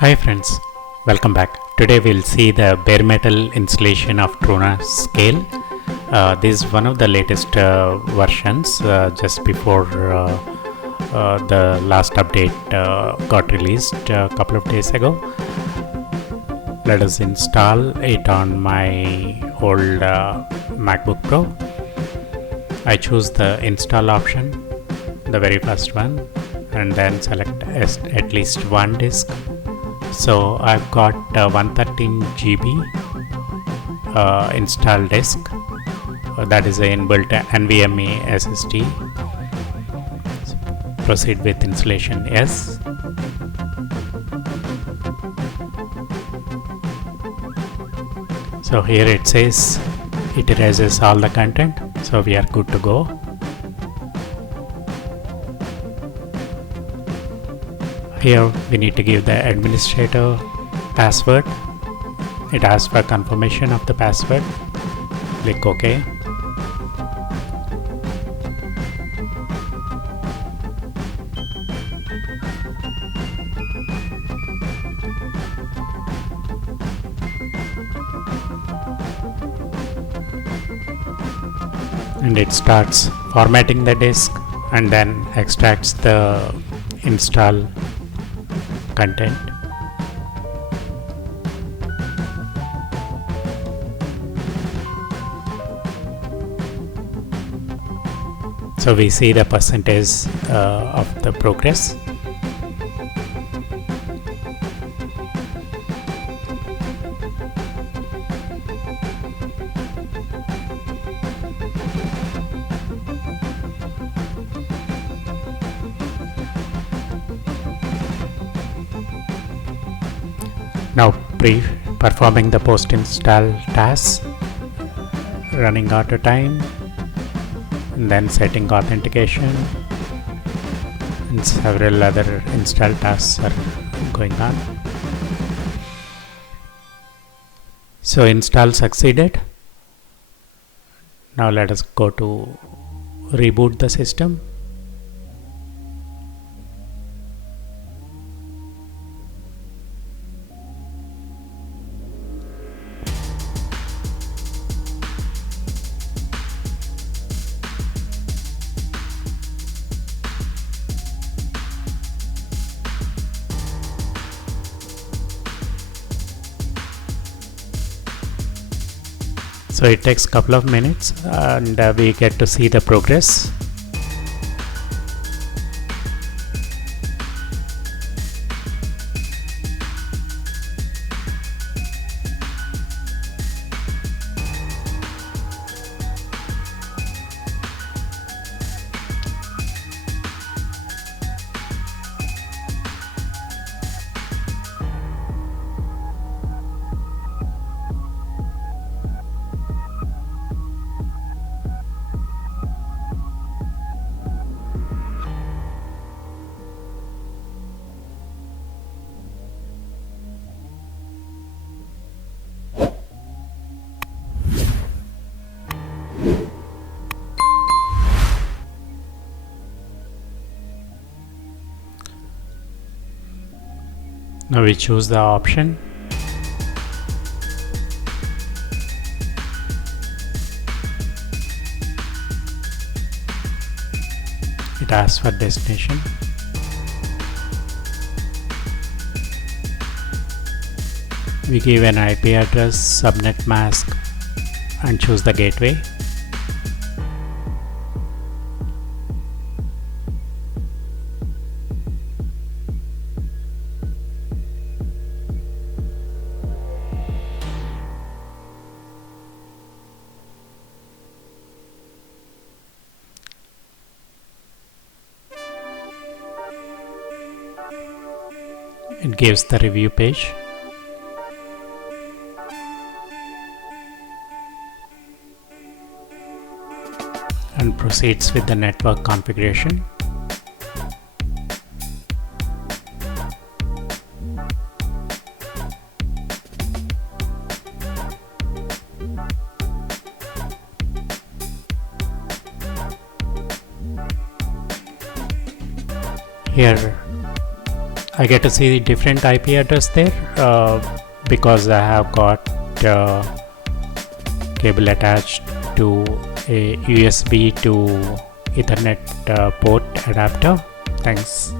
Hi friends, welcome back. Today we'll see the bare metal installation of TrueNas Scale. This is one of the latest versions just before the last update got released a couple of days ago. Let us install it on my old MacBook Pro. I choose the install option, the very first one, and then select at least one disk. So I've got 113 GB installed disk, that is an inbuilt NVMe SSD. So proceed with installation. Yes. So here it says it erases all the content, so we are good to go. Here we need to give the administrator password. It asks for confirmation of the password. Click OK. And it starts formatting the disk and then extracts the install content. So we see the percentage of the progress. Now performing the post-install tasks, running auto time, and then setting authentication, and several other install tasks are going on. So install succeeded. Now let us go to reboot the system. So it takes a couple of minutes and we get to see the progress. Now we choose the option. It asks for destination. We give an IP address, subnet mask, and choose the gateway. It gives the review page. And proceeds with the network configuration. Here I get to see the different IP address there because I have got cable attached to a USB to Ethernet port adapter. Thanks.